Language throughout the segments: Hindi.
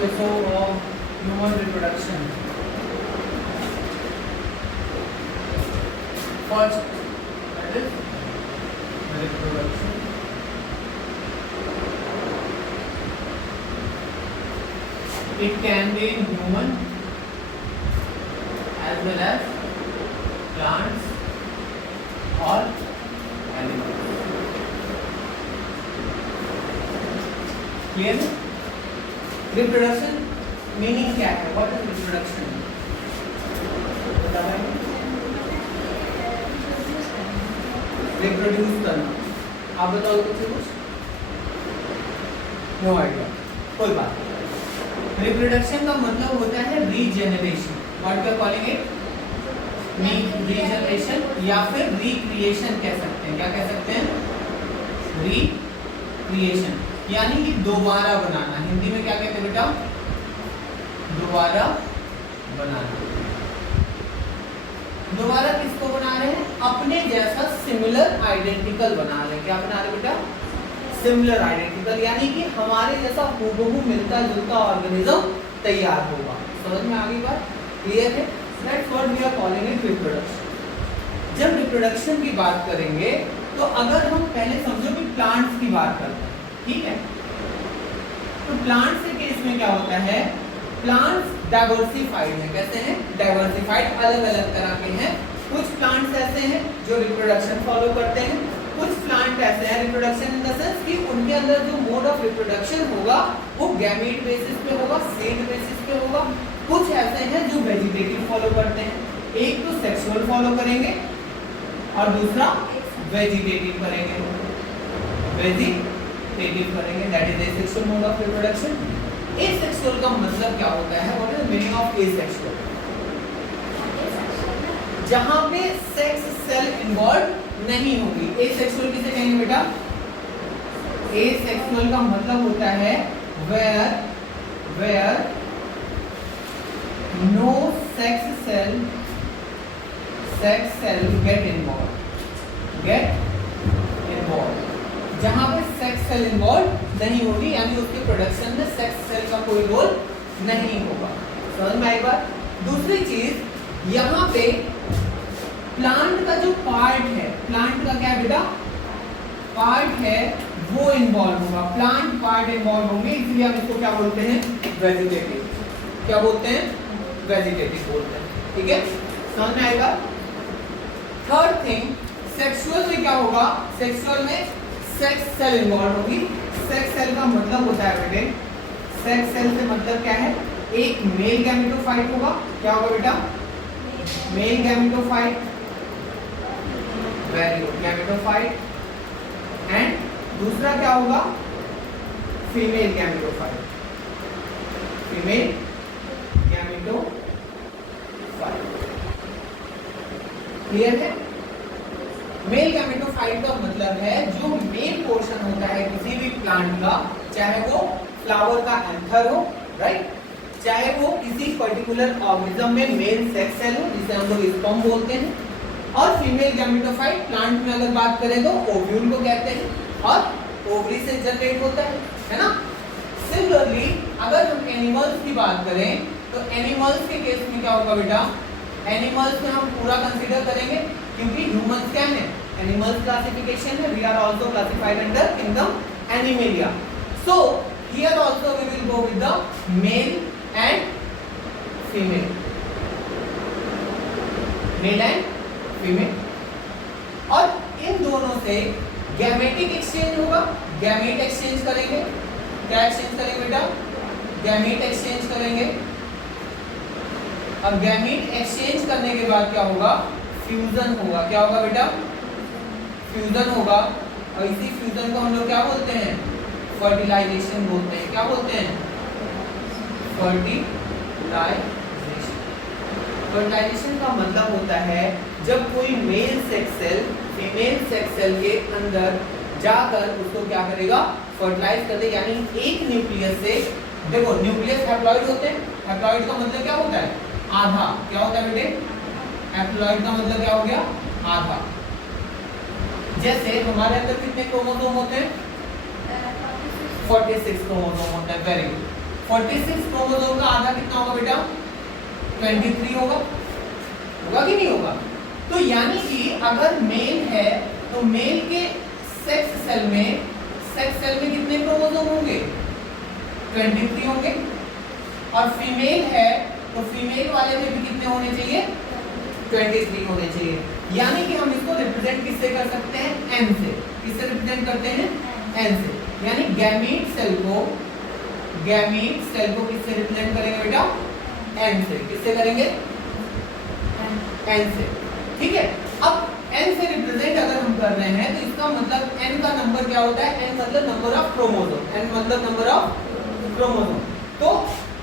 Okay, so human reproduction. First, that is reproduction. It can be in human as well as plants or animals. Clear? Reproduction meaning क्या है? What is reproduction? रिप्रोड्यूस करना. आप बताओ कुछ? नो आइडिया, कोई बात नहीं. रिप्रोडक्शन का मतलब होता है regeneration. What we are calling it? Regeneration या फिर रिक्रिएशन कह सकते हैं. क्या कह सकते हैं? रिक्रिएशन, यानी कि दोबारा बनाना. हिंदी में क्या कहते हैं बेटा? दोबारा बनाना. दोबारा किसको बना रहे हैं? अपने जैसा सिमिलर आइडेंटिकल बना रहे हैं. क्या बना रहे हैं बेटा? सिमिलर आइडेंटिकल, यानी कि हमारे जैसा हूबहू मिलता जुलता ऑर्गेनिज्म तैयार होगा. समझ में आ गई बात? क्लियर है? That's what we are calling it reproduction. जब रिप्रोडक्शन की बात करेंगे तो अगर हम पहले समझो कि प्लांट्स की बात करते हैं, ठीक है? तो प्लांट्स के केस में क्या होता है? प्लांट्स डाइवर्सिफाइड है. कैसे हैं? डाइवर्सिफाइड, अलग अलग तरह के हैं. कुछ प्लांट्स ऐसे हैं जो रिप्रोडक्शन फॉलो करते हैं. कुछ प्लांट ऐसे हैं रिप्रोडक्शन इन द सेंस कि उनके अंदर जो मोड ऑफ रिप्रोडक्शन होगा वो गैमीट बेसिस पे होगा, सीड बेसिस पे होगा. कुछ ऐसे हैं जो वेजिटेटिव फॉलो करते हैं. एक तो सेक्सुअल फॉलो करेंगे और दूसरा वेजिटेटिव करेंगे. वेजिटेटिव करेंगे, that is asexual mode of reproduction. Asexual का मतलब क्या होता है? What is the meaning of asexual? जहां पे सेक्स सेल इन्वॉल्व नहीं होगी. एसेक्सुअल किसे कहेंगे बेटा? एसेक्सुअल का मतलब होता है where no sex cell get involve. जहां पे सेक्स सेल इन्वॉल्व नहीं होगी, यानी उसके प्रोडक्शन में सेक्स सेल का कोई रोल नहीं होगा. समझ में आई बात? दूसरी चीज, यहाँ पे प्लांट का जो पार्ट है, प्लांट का क्या बेटा पार्ट है, वो इन्वॉल्व होगा. प्लांट पार्ट इन्वॉल्व होंगे, इसलिए हम इसको क्या बोलते हैं? वेजिटेटिव. क्या बोलते हैं? वेजिटेटिव बोलते हैं. ठीक है, समझ में आएगा? थर्ड थिंग, सेक्सुअल में क्या होगा? सेक्सुअल में सेक्स सेल इन्वॉल्व होगी. सेक्स सेल का मतलब होता है बेटे, सेक्स सेल से मतलब क्या है? एक मेल गैमेटोफाइट होगा. क्या होगा बेटा? Male gametophyte. Very good, gametophyte. And दूसरा क्या होगा? Female gametophyte. Female gametophyte. Clear है? मेल गैमेटोफाइट का मतलब है जो मेल पोर्शन होता है किसी भी प्लांट का, चाहे वो फ्लावर का एंथर हो, राइट, चाहे वो किसी पर्टिकुलर ऑर्गेनिज्म में मेल सेक्स सेल हो जिसे हम लोग स्पर्म बोलते हैं. और फीमेल गैमेटोफाइट प्लांट में अगर बात करें तो ओव्यूल को कहते हैं और ओवरी से जनरेट होता है ना. सिमिलरली अगर हम एनिमल्स की बात करें तो एनिमल्स के केस में क्या होगा बेटा? एनिमल्स में हम पूरा कंसीडर करेंगे क्योंकि ह्यूमंस क्या है? एनिमल्स क्लासिफिकेशन है. We are also classified under kingdom Animalia. So here also we will go with the male and female. Male and female. और इन दोनों से गैमेटिक एक्सचेंज होगा. गैमेट एक्सचेंज करेंगे. क्या एक्सचेंज करेंगे बेटा? गैमेट एक्सचेंज करेंगे. अब गैमेट एक्सचेंज करने के बाद क्या होगा? फ्यूजन होगा. क्या होगा बेटा? फ्यूजन होगा. और इसी फ्यूजन को हम लोग क्या बोलते हैं? फर्टिलाइजेशन बोलते हैं. क्या बोलते हैं? फर्टिलाइजेशन. फर्टिलाइजेशन का मतलब होता है जब कोई male sex cell female sex cell के अंदर जाकर उसको क्या करेगा? फर्टिलाइज कर दे. यानी एक न्यूक्लियस से, देखो न्यूक्लियस हैप्लॉइड होते हैं. हैप्लॉइड का मतलब क्या होता है? आधा. क्या होता है बेटे? हैप्लॉइड का मतलब क्या हो गया? आधा. जैसे हमारे अंदर कितने क्रोमोसोम होते हैं? 46 क्रोमोसोम होता है. Very good. 46 क्रोमोसोम का आधा कितना होगा बेटा? 23 होगा कि नहीं होगा? तो यानी कि अगर मेल है तो मेल के सेक्स सेल में कितने क्रोमोसोम होंगे? 23 होंगे। और फीमेल है तो फीमेल वाले में भी कितने होने चाहिए? 23 होने चाहिए। यानी कि हम इसको रिप्रेजेंट किससे कर सकते हैं? n से। किससे रिप्रेजेंट करते हैं? n से। यानी गैमीट सेल को किससे रिप्रेजेंट करेंगे बेटा? n से। किससे करेंगे? n से। ठीक है। अब n से रिप्रेजेंट अगर हम कर रहे हैं तो इसका मतलब n का नंबर क्या होता है? n मतलब नंबर ऑफ क्रोमोसोम। n मतलब नंबर ऑफ क्रोमोसोम। तो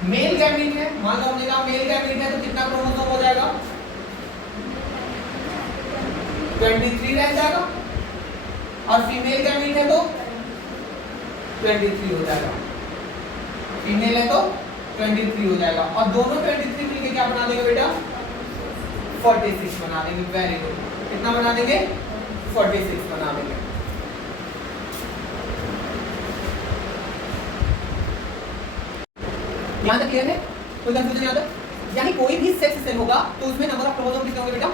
मेल गैमीट है, मान लो हमने कहा मेल गैमीट है तो कितना क्रोमोसोम हो जाएगा? 23 रह जाएगा। और फीमेल गैमीट है तो 23 हो जाएगा। फीमेल है तो 23 हो जाएगा। और दोनों 23 मिलके क्या बना देंगे बेटा? 46 बना देंगे। Very good. कितना बना देंगे? 46 बना देंगे। यहां तक क्लियर है? कोई कंफ्यूजन यहां तक? यानी कोई भी सेक्स सेल होगा तो उसमें नंबर ऑफ क्रोमोसोम कितने होंगे बेटा?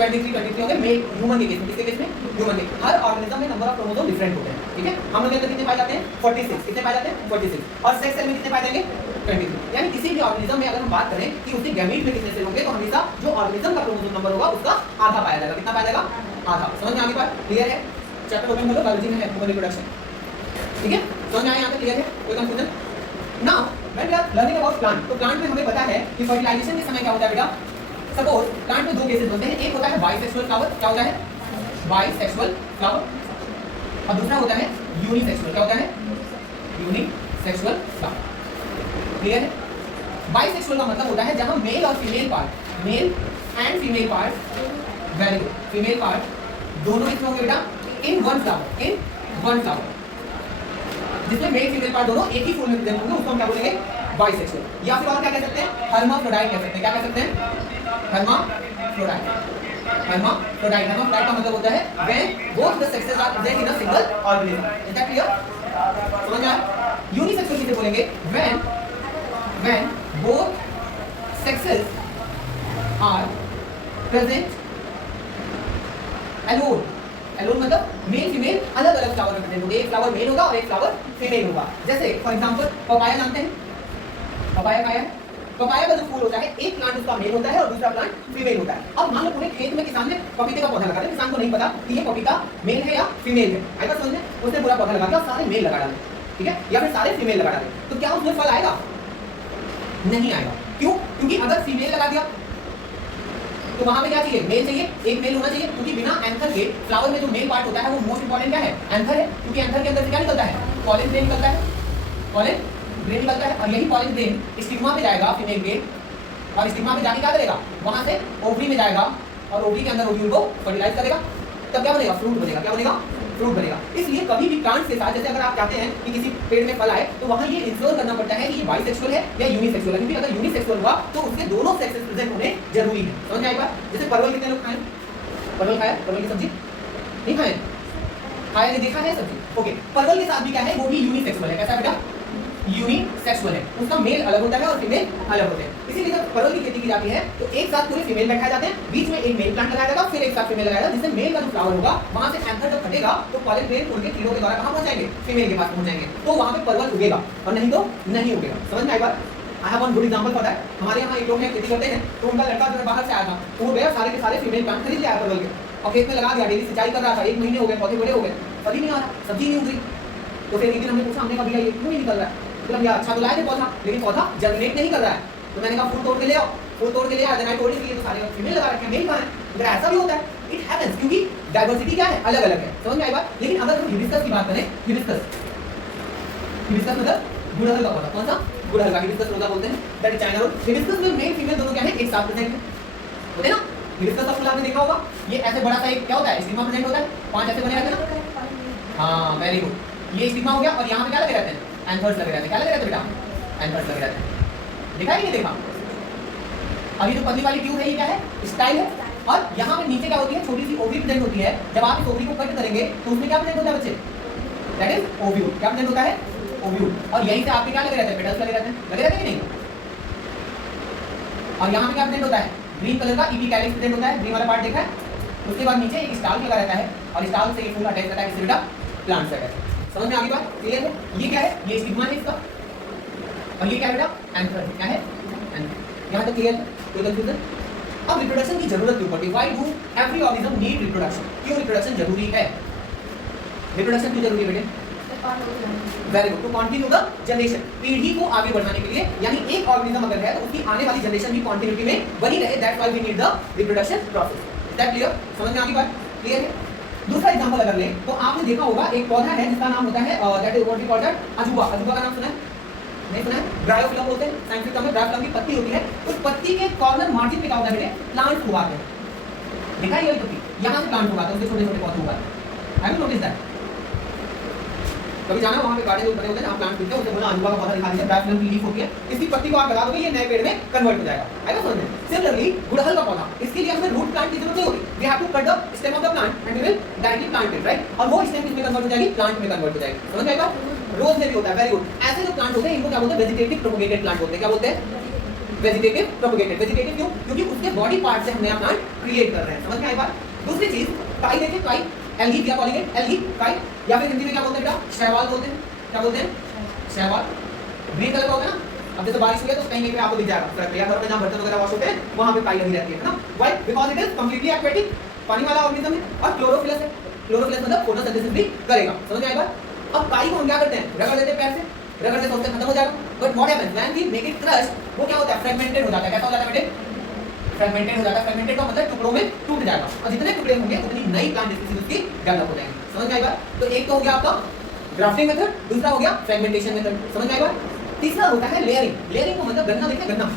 23 होंगे। मेल ह्यूमन के केस में, किसके केस में? ह्यूमन के। हर ऑर्गेनिज्म में नंबर ऑफ क्रोमोसोम डिफरेंट होते हैं। ठीक है। हम लोग के अंदर कितने पाए जाते हैं? 46। कितने पाए जाते हैं? 46। और सेक्स सेल में कितने पाए जाएंगे? 23। यानी किसी भी ऑर्गेनिज्म में अगर हम बात करें कि उसके गैमीट में कितने सेल होंगे तो हमेशा जो ऑर्गेनिज्म का क्रोमोसोम नंबर होगा उसका आधा पाया जाएगा। कितना पाया जाएगा? आधा। समझ में आ गई बात? क्लियर है? चैप्टर ओपन करो, बायोलॉजी में है ह्यूमन रिप्रोडक्शन। ठीक है। समझ में आया यहां तक? क्लियर है? कोई confusion? Now when we are learning about plant, तो प्लांट में हमें पता है कि फर्टिलाइजेशन के समय क्या होता है बेटा? सपोज प्लांट में दो केसेस होते हैं। एक होता है बाइसेक्सुअल फ्लावर। क्या होता है? Bisexual flower. और दूसरा होता है यूनिसेक्सुअल। क्या होता है? Unisexual flower. क्लियर है? बाइसेक्सुअल का मतलब होता है जहां मेल और female part, mail and female part, very good, female part दोनों कितने होंगे बेटा? इन वन फ्लावर, जिसमें मेल फीमेल पार्ट दोनों एक ही फूल में प्रेजेंट होंगे, उसको हम क्या बोलेंगे? बाइसेक्सुअल। या फिर और क्या कह सकते हैं? हर्माफ्रोडाइट कह सकते हैं। क्या कह सकते हैं? हर्माफ्रोडाइट। हर्माफ्रोडाइट का मतलब होता है when both the sexes are present in a single organism. Is that clear? समझ आया? यूनिसेक्सुअल किसे बोलेंगे? when both sexes are present alone मतलब मेल फीमेल अलग अलग फ्लावर में प्रेजेंट होंगे। एक फ्लावर मेल होगा और एक फ्लावर फीमेल होगा। जैसे फॉर एग्जांपल पपाया जानते हैं? पपाया क्या है? पपाया का जो फूल होता है, एक प्लांट उसका मेल होता है और दूसरा प्लांट फीमेल होता है। अब मान लो पूरे खेत में किसान ने पपीते का पौधा लगा दिया। किसान को नहीं पता कि ये पपीता मेल है या फीमेल है। आएगा समझ में? उसने पूरा पौधा लगा दिया, सारे मेल लगा डाले, ठीक है, या फिर सारे फीमेल लगा डाले, तो क्या उसमें फल आएगा? नहीं आएगा। क्यों? क्योंकि अगर फीमेल लगा दिया तो वहां पे क्या चाहिए? मेल चाहिए, एक मेल होना चाहिए। क्योंकि बिना एंथर के फ्लावर में जो मेल पार्ट होता है वो मोस्ट इंपॉर्टेंट क्या है? एंथर है। क्योंकि एंथर के अंदर से क्या निकलता है? पॉलन ग्रेन निकलता है। पॉलन ग्रेन निकलता है और यही पॉलन ग्रेन स्टिग्मा पे जाएगा फीमेल के, और स्टिग्मा पे जाके क्या करेगा? वहां से ओवरी में जाएगा और ओवरी के अंदर ओव्यूल को फर्टिलाइज करेगा। तब क्या बनेगा? फ्रूट बनेगा। क्या बनेगा? फ्रूट बनेगा। इसलिए कभी भी प्लांट्स के साथ, जैसे अगर आप चाहते हैं कि किसी पेड़ में फल आए तो वहां ये इंश्योर करना पड़ता है कि ये बाइसेक्सुअल है या यूनिसेक्सुअल है। क्योंकि अगर यूनिसेक्सुअल हुआ तो उसके दोनों सेक्सेस प्रेजेंट होने जरूरी है। समझ में आई बात? जैसे परवल कितने लोग खाएं? परवल खाया? परवल की सब्जी नहीं खाए? खाया नहीं, देखा है सब्जी? ओके। परवल के साथ भी क्या है? वो भी यूनिसेक्सुअल है। कैसा बेटा? यूनिसेक्सुअल है। उसका मेल अलग होता है और फीमेल अलग होते हैं। इसीलिए जब परवल की खेती की जाती है तो एक साथ पूरे फीमेल बैठाए जाते हैं, बीच में एक मेल प्लांट लगाया जाएगा, फिर एक साथ फीमेल लगाया जाएगा, जिससे मेल का जो फ्लावर होगा वहां से एंथर जब फटेगा तो पॉलन ग्रेन उनके कीड़ों के द्वारा कहां पहुंचाएंगे? फीमेल के पास पहुंचाएंगे, तो वहां पे परवल उगेगा, और नहीं तो नहीं उगेगा। समझ में आई बात? I have one good example for that. हमारे यहाँ एक लोग खेती करते हैं, तो उनका लड़का जो है बाहर से आया था, तो वो गया सारे के सारे फीमेल प्लांट खरीद लिया परवल के और खेत में लगा दिया। डेली सिंचाई कर रहा था, 1 महीने हो गए, पौधे बड़े हो गए, फल ही नहीं आ रहा, सब्जी नहीं उग रही। तो फिर एक दिन हमने पूछा, हमने कहा भैया ये क्यों नहीं निकल रहा है? मतलब यार अच्छा तो लाया थे पौधा, लेकिन पौधा जर्मिनेट नहीं कर रहा है। तो मैंने कहा फूल तोड़ के ले आओ। फूल तोड़ के ले आया, देन आई टोल्ड हिम कि ये तो सारे फीमेल लगा रखे हैं, मेल कहां है? अगर ऐसा भी होता है, इट हैपेंस, क्योंकि डाइवर्सिटी क्या है? अलग अलग है। समझ में आई बात? लेकिन अगर हम हिबिस्कस की बात करें, हिबिस्कस मतलब गुड़हल का पौधा, कौन सा? गुड़हल का, हिबिस्कस रोजा बोलते हैं, that is China rose. Hibiscus में मेल फीमेल दोनों क्या है? एक साथ प्रेजेंट है, होते हैं ना? हिबिस्कस का फूल आपने देखा होगा, ये ऐसे बड़ा सा एक क्या होता है? स्टिग्मा प्रेजेंट होता है, 5 ऐसे बने रहते हैं ना। हां, वेरी गुड। ये स्टिग्मा हो गया और यहां पे क्या लगे रहते हैं? एंथर्स लगे रहते हैं। क्या लगे रहते हैं बेटा? एंथर्स लगे रहते हैं। देखा है कि नहीं देखा? अब ये जो पतली वाली ट्यूब है ये क्या है? स्टाइल है, और यहाँ पे नीचे क्या होती है? छोटी सी ओवरी प्रेजेंट होती है। जब आप इस ओवरी को कट करेंगे तो उसमें क्या प्रेजेंट होता है बच्चे? That is ovule. क्या प्रेजेंट होता है? ओव्यूल, और यहीं से आपके क्या लगे रहते हैं, पेटल्स लगे रहते हैं, लगे रहते हैं कि नहीं? और यहाँ पे क्या प्रेजेंट होता है, ग्रीन कलर का इपिकैलिक्स प्रेजेंट होता है, ग्रीन वाला पार्ट देखा है। उसके बाद नीचे एक स्टाल लगा रहता है और स्टाल से ये फूल अटैच रहता है, इससे बेटा प्लांट से है। समझ में आ गई बात, क्लियर है? ये क्या है, ये स्टिग्मा है इसका, और ये क्या है बेटा, एंथर, क्या है एंथर। यहाँ तक क्लियर है, कोई कंफ्यूजन? अब रिप्रोडक्शन की जरूरत क्यों पड़ती है, why do every organism need reproduction, क्यों रिप्रोडक्शन जरूरी है, रिप्रोडक्शन क्यों जरूरी है बेटे? Very good, to continue the generation, पीढ़ी को आगे बढ़ाने के लिए, यानी एक ऑर्गेनिज्म अगर है तो उसकी आने वाली जनरेशन भी कंटिन्यूटी में बनी रहे, that's why we need the reproduction process. Is that clear? समझ में आ गई बात, क्लियर है? दूसरा एग्जांपल अगर लें तो आपने देखा होगा एक पौधा है जिसका नाम होता है that is what we call that अजूबा। अजूबा का नाम सुना है? नहीं सुना है? ब्रायोफिलम बोलते हैं साइंटिफिक टर्म में, ब्रायोफिलम की पत्ती होती है, उस पत्ती के कॉर्नर मार्जिन पे क्या होता है बेटे, प्लांट्स उगाते हैं। देखा ये वाली पत्ती, यहाँ से प्लांट उगाते हैं, उसके छोटे छोटे पौधे उगाते हैं। Have you notice that? कभी जाना वहाँ पे गार्डन बने होते हैं, आप प्लांट मिलते हैं, उसे बोला अजूबा का पौधा दिखा दीजिए, ब्रायोफिलम की लीफ होती है, इसकी पत्ती को आप लगा दोगे, ये नए पेड़ में कन्वर्ट हो जाएगा। आएगा समझ में? सिमिलरली गुड़हल का पौधा, इसके लिए हमें रूट प्लांट की जरूरत नहीं होगी, we have to cut the stem of the plant and we will directly plant it, right? और वो स्टेम किसमें कन्वर्ट हो जाएगी, प्लांट में कन्वर्ट हो जाएगी। समझ में आएगा? रोज में भी होता है, वेरी गुड। ऐसे जो प्लांट होते हैं इनको क्या बोलते हैं, वेजिटेटिव प्रोपगेटेड प्लांट बोलते हैं। क्या बोलते हैं? Vegetative propagated. वेजिटेटिव क्यों? क्योंकि उसके बॉडी पार्ट से हम नया प्लांट क्रिएट कर रहे हैं। समझ में आई बात? दूसरी चीज काई देखिए, काई एल्गी, क्या कॉलिंग इट, एल्गी काई, या फिर हिंदी में क्या बोलते हैं बेटा, शैवाल बोलते हैं। क्या बोलते हैं? शैवाल। ग्रीन कलर का होता है ना, अब जैसे बारिश हुई है तो कहीं कहीं पे आपको दिख जाएगा, फर्क या घर में जहाँ बर्तन वगैरह वॉश होते हैं वहाँ पे काई लगी रहती है ना। Why? Because it is completely aquatic, पानी वाला ऑर्गेनिज्म है, और क्लोरोफिलस है। क्लोरोफिलस मतलब फोटोसिंथेसिस भी करेगा। समझ में आएगा? अब काई को हम क्या करते हैं, रगड़ देते हैं पैर से, रगड़ से सोचते खत्म हो जाएगा, but what happens when we make it crush, वो क्या होता है, फ्रेगमेंटेड हो जाता है। कैसा हो जाता है बेटे? फ्रेगमेंटेड हो जाता है। फ्रेगमेंटेड का मतलब टुकड़ों में टूट जाएगा, और जितने टुकड़े होंगे उतनी नई प्लांट स्पीशीज उसकी डेवलप हो जाएंगी। समझ में आएगा? तो एक तो हो गया आपका ग्राफ्टिंग मेथड, दूसरा हो गया फ्रेगमेंटेशन मेथड। समझ में आएगा? तीसरा होता है लेयरिंग। लेयरिंग को मतलब गन्ना देखते हैं, गन्ना,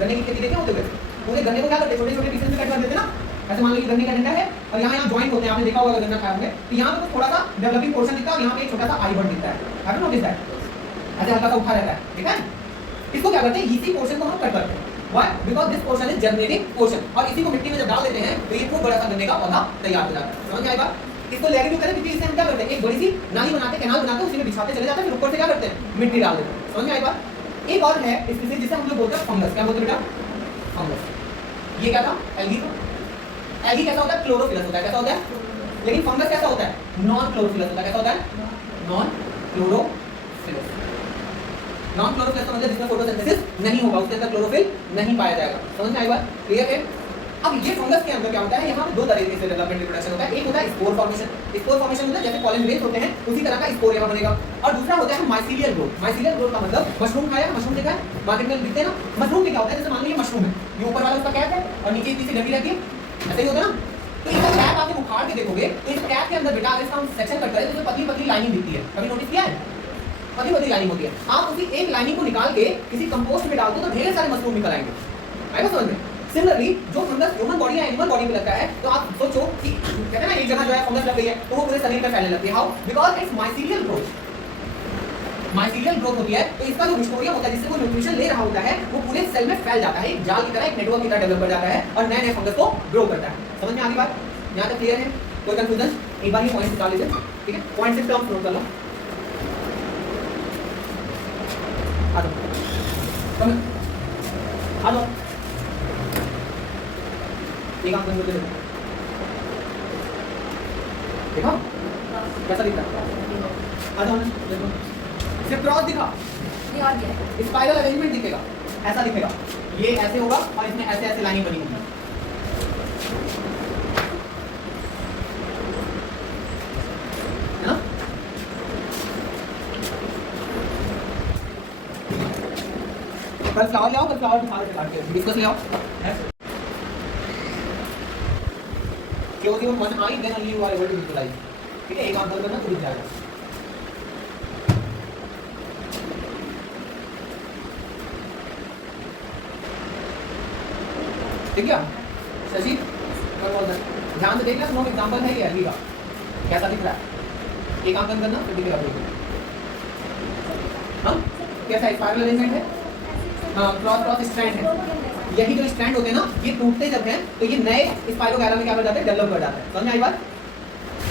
गन्ने की खेती देखे होते हुए, पूरे गन्ने को क्या करते हैं, छोटे छोटे पीसेस में कट कर देते हैं ना। ऐसे मान लो कि गन्ने का डंडा है और यहाँ यहाँ जॉइंट होते हैं, आपने देखा होगा गन्ना खाया होंगे, तो यहाँ पे थोड़ा सा डेवलपिंग पोर्शन दिखता है और यहाँ पे एक छोटा सा आई बर्ड दिखता है। Have you notice that? ऐसे हल्का सा उठा रहता है, ठीक है? इसको क्या करते हैं, इसी पोर्शन को हम कट करते हैं। Why? Because this portion is germinating portion, और इसी को मिट्टी में जब डाल देते हैं तो ये खूब बड़ा सा गन्ने का पौधा तैयार हो जाता है। समझ में आएगा? इसको लेयरिंग क्यों करें, क्योंकि इससे हम क्या करते हैं, एक बड़ी सी नाली बनाते हैं, कैनाल बनाते हैं, उसी में बिछाते चले जाते हैं, फिर ऊपर से क्या करते हैं, मिट्टी डाल देते हैं। समझ में आएगा? एक और है स्पीशीज जिसे हम लोग बोलते हैं फंगस। क्या बोलते हैं बेटा? फंगस। ये क्या था, एल्गी था। एल्गी कैसा होता है, क्लोरोफिलस होता है। कैसा होता है? लेकिन फंगस कैसा होता है, नॉन क्लोरोफिलस होता है। कैसा होता है? Non chlorophyllous. नॉन क्लोरोफिलस मतलब जिसमें फोटोसिंथेसिस नहीं होगा, उसके अंदर क्लोरोफिल नहीं पाया जाएगा। समझ में आएगा? क्लियर है? अब ये फंगस के अंदर क्या होता है, यहाँ पे दो तरीके से डेवलपमेंट रिप्रोडक्शन होता है। एक होता है स्पोर फॉर्मेशन। स्पोर फॉर्मेशन मतलब जैसे पॉलन ग्रेन्स होते हैं उसी तरह का स्पोर यहाँ बनेगा। और दूसरा होता है माइसीलियल ग्रोथ। माइसीलियल ग्रोथ का मतलब मशरूम खाया, मशरूम देखा है मार्केट में दिखते हैं ना। मशरूम में क्या होता है, जैसे मान लो ये मशरूम है, ये ऊपर वाला उसका कैप है और नीचे इतनी सी डंडी रहती है, ऐसे ही होता है ना। तो इसका कैप आप उखाड़ के देखोगे तो इस कैप के अंदर बेटा अगर इसका हम सेक्शन कट करें तो इसमें पतली पतली लाइनिंग दिखती है। कभी नोटिस किया है? पतली पतली लाइनिंग होती है। आप उसी एक लाइनिंग को निकाल के किसी कंपोस्ट में डाल दो तो ढेर सारे मशरूम निकल आएंगे। आएगा समझ में? सिमिलरली जो फंगस ह्यूमन बॉडी या एनिमल बॉडी में लगता है, तो आप सोचो कि कहते हैं ना एक जगह जो है फंगस लग गई है तो वो पूरे शरीर में फैलने लगती है। How? Because it's mycelial growth. Mycelial growth होती है तो इसका जो हिस्टोरियम होता है जिससे वो न्यूट्रिशन ले रहा होता है वो पूरे सेल में फैल जाता है, एक जाल की तरह, एक नेटवर्क की तरह डेवलप कर जाता है और नए नए फंगस को ग्रो करता है। समझ में आ गई बात? यहाँ तक क्लियर है? कोई कंफ्यूजन? एक बार ये पॉइंट निकाल लीजिए, ठीक है? पॉइंट 6 टर्म्स नोट कर लो। आ जाओ, आ जाओ, एक आंख बंद करके देखो, देखो कैसा दिख रहा है? आ जाओ ना, देखो सिर्फ क्रॉस दिखा, स्पाइरल अरेंजमेंट दिखेगा, ऐसा दिखेगा, ये ऐसे होगा और इसमें ऐसे ऐसे लाइनिंग बनी होगी, है ना? कल फ्लावर ले आओ, कल फ्लावर दिखा के काट के डिस्कस ले आओ। क्योंकि वो मन I then only you are able to visualise. ठीक है, एक आंख बंद करना तो दिख जाएगा। ठीक है शशि, ध्यान से देखना, स्मॉल एग्जांपल है ये अभी का, कैसा दिख रहा है। एक आंख बंद करना तो दिखेगा आपको। हाँ कैसा स्पाइरल अरेंजमेंट है, हाँ क्रॉस क्रॉस स्ट्रैंड है। यही जो स्ट्रैंड होते हैं ना, ये टूटते जब हैं तो ये नए स्पाइरोगैरा में क्या कर जाते हैं, डेवलप कर जाते हैं। समझ में आई बात?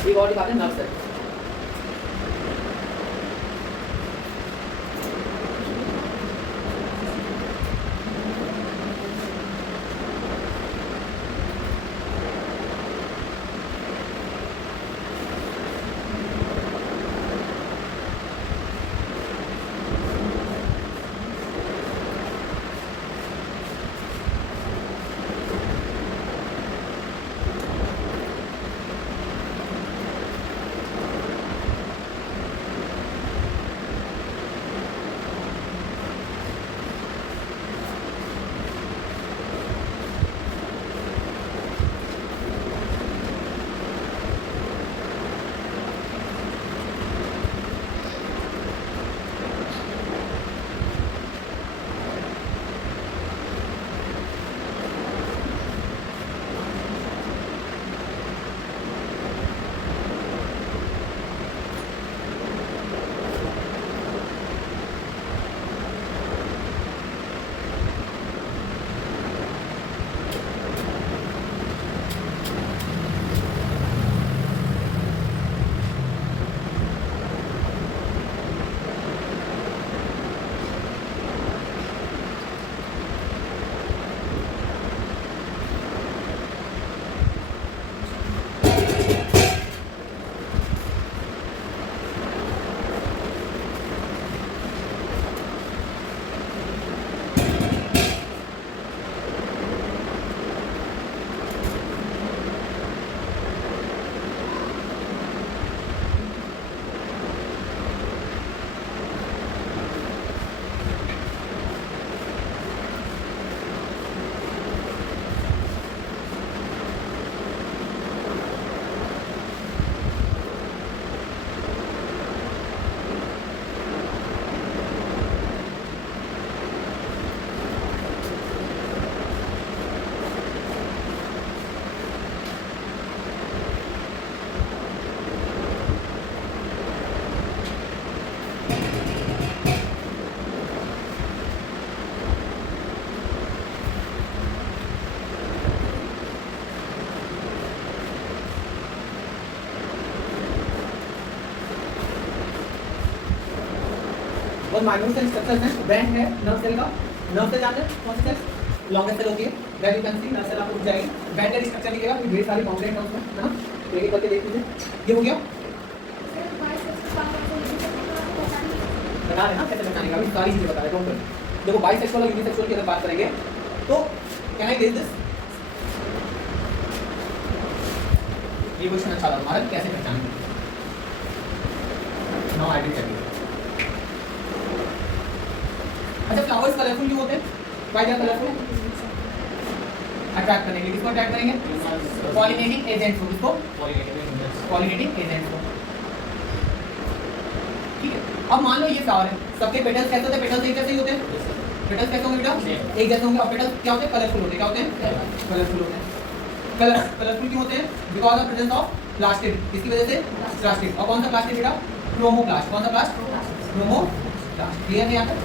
एक और बात है नर्व सेल। और माइन्यूट सेल स्ट्रक्चर है, बैंड है नर्व सेल का, नर्व सेल जानते हैं कौन सी सेल? लॉन्गेस्ट सेल होती है, that you can see nerve cell आपको दिख जाएगी, बैंड का स्ट्रक्चर दिखेगा, फिर ढेर सारे कंपोनेंट है उसमें, है ना? एक एक करके देख लीजिए, ये हो गया बता रहे ना कैसे बताने का, अभी सारी चीजें बता रहे हैं। देखो बाइसेक्सुअल और यूनिसेक्सुअल की अगर बात करेंगे तो कैन आई गेस दिस, ये क्वेश्चन अच्छा था हमारा, कैसे पहचानेंगे? Now I will tell you. अच्छा, फ्लावर्स कलरफुल क्यों होते हैं? Why they are colourful? Attract करने के लिए। किसको अट्रैक्ट करेंगे? पॉलिनेटिंग एजेंट्स को। किसको? पॉलिनेटिंग एजेंट्स को। ठीक है, अब मान लो ये फ्लावर है, सबके पेटल्स कैसे होते हैं? पेटल्स एक जैसे ही होते हैं। पेटल्स कैसे होंगे बेटा? एक जैसे होंगे। और पेटल्स क्या होते हैं? कलरफुल होते हैं। क्या होते हैं? कलरफुल होते हैं। कलरफुल क्यों होते हैं? Because of presence of plastid. किसकी वजह से? प्लास्टिड। और कौन सा प्लास्टिड बेटा? क्रोमोप्लास्ट। कौन सा प्लास्ट? क्रोमोप्लास्ट। क्लियर है यहाँ तक?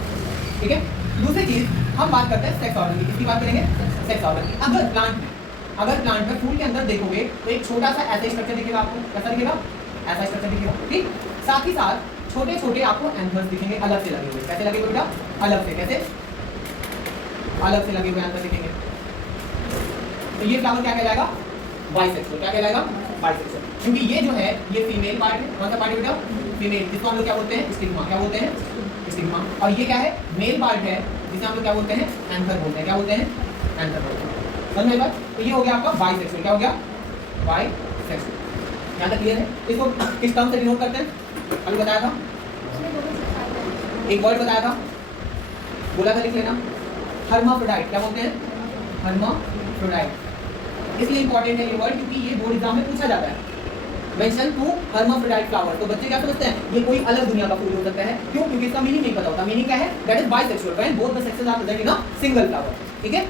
ठीक है। दूसरी चीज हम बात करते हैं सेक्स ऑर्गन की। किसकी बात करेंगे? सेक्स ऑर्गन की। अगर प्लांट में फूल के अंदर देखोगे तो एक छोटा सा ऐसा स्ट्रक्चर दिखेगा आपको। कैसा दिखेगा? ऐसा स्ट्रक्चर दिखेगा। ठीक, साथ ही साथ छोटे छोटे आपको एंथर्स दिखेंगे, अलग से लगे हुए। कैसे लगे हुए बेटा? अलग से। कैसे? अलग से लगे हुए एंथर दिखेंगे। तो ये फ्लावर क्या कहलाएगा? बाइसेक्सुअल। क्या कहलाएगा? बाइसेक्सुअल। क्योंकि ये जो है ये फीमेल पार्ट है। कौन सा पार्ट है बेटा? फीमेल। जिसको हम लोग क्या बोलते हैं? स्टिग्मा। क्या बोलते हैं? स्टिग्मा। और ये क्या है? मेल पार्ट है, जिसे हम लोग क्या बोलते हैं? एंथर बोलते हैं। क्या बोलते हैं? एंथर बोलते हैं। समझ में बात? तो ये हो गया आपका बाइसेक्सुअल। क्या हो गया? बाइसेक्सुअल। यहाँ तक क्लियर है? इसको किस टर्म से डिनोट करते हैं? अभी बताया था, एक वर्ड बताया था, बोला था, लिख लेना। हर्माफ्रोडाइट। क्या बोलते हैं? हर्माफ्रोडाइट। इसलिए इंपॉर्टेंट है ये वर्ड क्योंकि ये बोर्ड एग्जाम में पूछा जाता है। Mention to hermaphrodite flower. तो बच्चे क्या समझते हैं? ये कोई अलग दुनिया का फूल हो सकता है। क्यों? क्योंकि इसका मीनिंग नहीं पता होता। मीनिंग क्या है? That is bisexual when both the sexes are present in a single flower. ठीक है।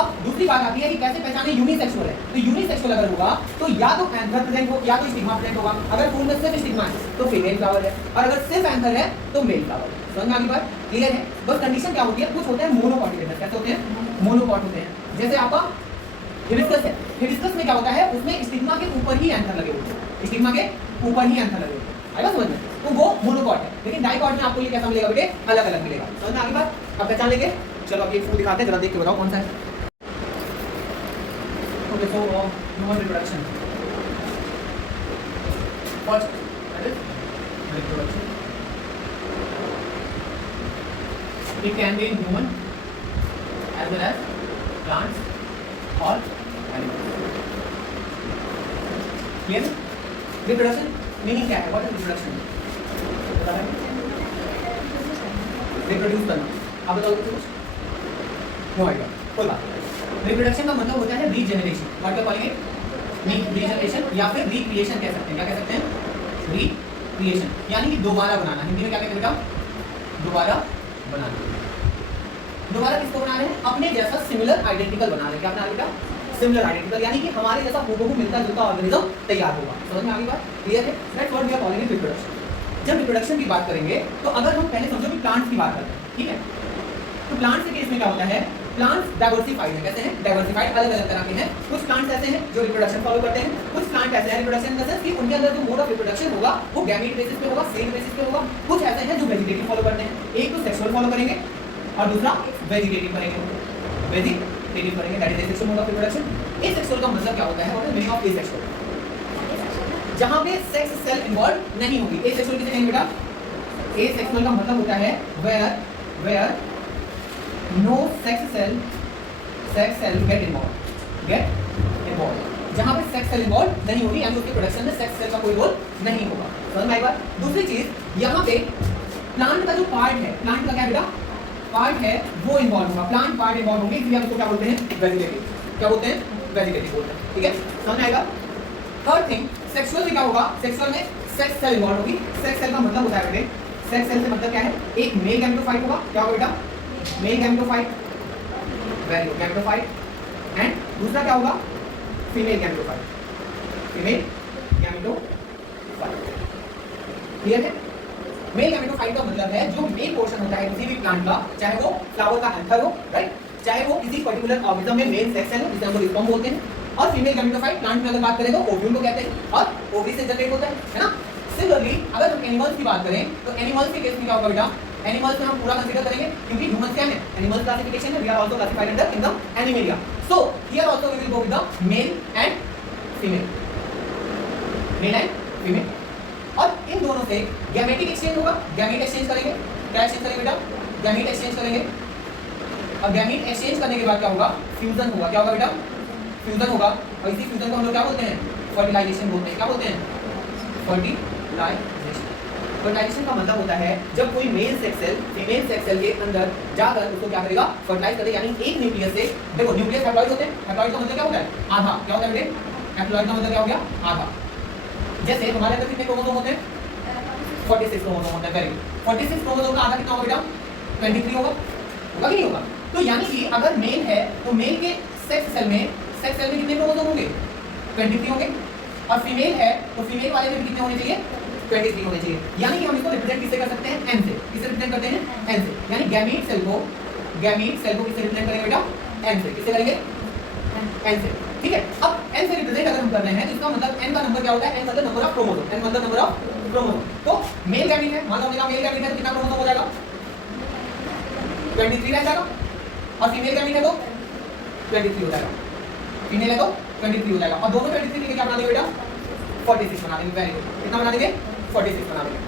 अब दूसरी बात आती है कि कैसे पहचाने यूनिसेक्सुअल है। तो यूनिसेक्सुअल अगर होगा तो या तो एंथर प्रेजेंट हो या तो स्टिग्मा प्रेजेंट होगा। अगर फूल में सिर्फ स्टिग्मा है तो फीमेल फ्लावर है, और अगर सिर्फ एंथर है तो मेल फ्लावर है। समझ में आ गई बात? क्लियर है? बस कंडीशन क्या होती है? कुछ होते हैं मोनोकॉटिक एंथर। कैसे होते हैं? मोनोकॉट होते हैं। जैसे आपका हिबिस्कस है, हिबिस्कस में क्या होता है? उसमें स्टिग्मा के ऊपर ही एंथर लगे होते हैं। स्टिग्मा के ऊपर ही एंथर लगे होते हैं। आएगा समझ में? तो वो मोनोकॉट है। लेकिन डाइकॉट में आपको ये कैसा मिलेगा बेटे? अलग अलग मिलेगा। समझ में आ गई बात? अब पहचान लेंगे। चलो अब ये फूल दिखाते हैं, जरा देख के बताओ कौन सा है। Okay, so human reproduction. First, that is reproduction. It can be in human as well as plants or animals. Clear? Reproduction meaning क्या है? What is reproduction? पता है? Reproduce करना। आप बताओ कुछ? No idea. कोई बात नहीं। रिप्रोडक्शन का मतलब होता है regeneration. What we calling it? Regeneration या फिर रिक्रिएशन कह सकते हैं। क्या कह सकते हैं? रिक्रिएशन, यानी कि दोबारा बनाना। हिंदी में क्या कहते हैं बेटा? दोबारा बनाना। दोबारा किसको बना रहे हैं? अपने जैसा सिमिलर आइडेंटिकल बना रहे हैं। क्या बना रहे हैं बेटा? सिमिलर आइडेंटिकल, यानी कि हमारे जैसा हूबहू मिलता जुलता ऑर्गेनिज्म तैयार होगा। समझ में आ गई बात? क्लियर है? That's what we are calling it reproduction. जब रिप्रोडक्शन की बात करेंगे तो अगर हम पहले समझो कि प्लांट्स की बात करते हैं, ठीक है? तो प्लांट्स के केस में क्या होता है? प्लांट्स डाइवर्सिफाइड है। कैसे हैं? डाइवर्सिफाइड, अलग अलग तरह के हैं। कुछ प्लांट्स ऐसे हैं जो रिप्रोडक्शन फॉलो करते हैं, कुछ प्लांट ऐसे हैं रिप्रोडक्शन का सेंस कि उनके अंदर जो मोड ऑफ रिप्रोडक्शन होगा वो गैमीट बेसिस पे होगा, सेल बेसिस पे होगा। कुछ ऐसे हैं जो वेजिटेटिव फॉलो करते हैं। एक तो सेक्सुअल फॉलो करेंगे और दूसरा वेजिटेटिव करेंगे। वेजिटेटिव करेंगे, that is asexual mode of reproduction. Asexual का मतलब क्या होता है? What is meaning of asexual? जहां पे सेक्स सेल इन्वॉल्व नहीं होगी। एसेक्सुअल किसे कहेंगे बेटा? एसेक्सुअल का मतलब होता है where no sex cell get involve. जहां पे सेक्स सेल इन्वॉल्व नहीं होगी, यानी उसके प्रोडक्शन में सेक्स सेल का कोई रोल नहीं होगा। समझ में आई बात? दूसरी चीज, यहाँ पे प्लांट का जो पार्ट है, प्लांट का क्या बेटा पार्ट है, वो इन्वॉल्व होगा। प्लांट पार्ट इन्वॉल्व होंगे, इसलिए हम इसको क्या बोलते हैं? वेजिटेटिव। क्या बोलते हैं? वेजिटेटिव बोलते हैं। ठीक है, समझ में आएगा? थर्ड थिंग, सेक्सुअल में क्या होगा? सेक्सुअल में सेक्स सेल इन्वॉल्व होगी। सेक्स सेल का मतलब होता है बेटे, सेक्स सेल से मतलब क्या है? एक मेल गैमेटोफाइट होगा। क्या होगा बेटा? Male gametophyte, very good, gametophyte. And दूसरा क्या होगा? Female gametophyte, female gametophyte. Clear है? मेल गैमेटोफाइट का मतलब है जो मेल पोर्शन होता है किसी भी प्लांट का, चाहे वो फ्लावर का एंथर हो, राइट, चाहे वो किसी पर्टिकुलर ऑर्गेनिज्म में मेल सेक्स सेल हो जिसे हम लोग स्पर्म बोलते हैं, और फीमेल गैमेटोफाइट प्लांट में अगर बात करें तो ओव्यूल को कहते हैं और ओवरी से जनरेट होता है ना। सिमिलरली अगर हम एनिमल्स की बात करें तो एनिमल्स के केस में क्या होगा बेटा? एनिमल्स में हम पूरा कंसीडर करेंगे क्योंकि ह्यूमंस क्या है, एनिमल क्लासिफिकेशन है, we are also classified under kingdom Animalia. So here also we will go with the male and female, male and female. और इन दोनों से गैमेटिक एक्सचेंज होगा, गैमेट एक्सचेंज करेंगे. क्या एक्सचेंज करेंगे बेटा, गैमेट एक्सचेंज करेंगे. और गैमेट एक्सचेंज करने के बाद क्या होगा, फ्यूजन होगा. क्या होगा बेटा, फ्यूजन होगा. और इसी फ्यूजन को हम लोग क्या बोलते हैं, फर्टिलाइजेशन बोलते हैं. क्या बोलते हैं, फर्टिलाइजेशन. फर्टिलाइजेशन का मतलब होता है जब कोई male sex cell female sex cell के अंदर जाकर उसको क्या करेगा, फर्टिलाइज करेगा. यानी एक न्यूक्लियस से, देखो न्यूक्लियस हैप्लॉइड होते हैं. हैप्लॉइड का मतलब क्या होता है, आधा. क्या होता है बेटे, हैप्लॉइड का मतलब क्या हो गया, आधा. जैसे हमारे अंदर कितने क्रोमोसोम होते हैं, 46 क्रोमोसोम होता है. Very good. 46 क्रोमोसोम का आधा कितना होगा बेटा, 23 होगा. होगा कि नहीं होगा. तो यानी कि अगर मेल है तो मेल के सेक्स सेल में कितने क्रोमोसोम होंगे, 23 होंगे. और फीमेल है तो फीमेल वाले में भी कितने होने चाहिए, 23 होने चाहिए. यानी कि हम इसको रिप्रेजेंट किससे कर सकते हैं, n से. किससे रिप्रेजेंट करते हैं, n से. यानी गैमीट सेल को किससे रिप्रेजेंट करेंगे बेटा, n से. किससे करेंगे, n से. ठीक है. अब n से रिप्रेजेंट अगर हम कर रहे हैं तो इसका मतलब n का नंबर क्या होता है, n मतलब नंबर ऑफ क्रोमोसोम. n मतलब नंबर ऑफ क्रोमोसोम. तो मेल गैमीट है, मान लो मेरा मेल गैमीट है तो कितना क्रोमोसोम हो जाएगा, 23 रह जाएगा. और फीमेल गैमीट है तो 23 हो जाएगा. फीमेल है तो 23 हो जाएगा. और दोनों 23 लेके क्या बना देंगे बेटा, 46 बना देंगे. Very good. कितना बना देंगे, 46 बना देंगे.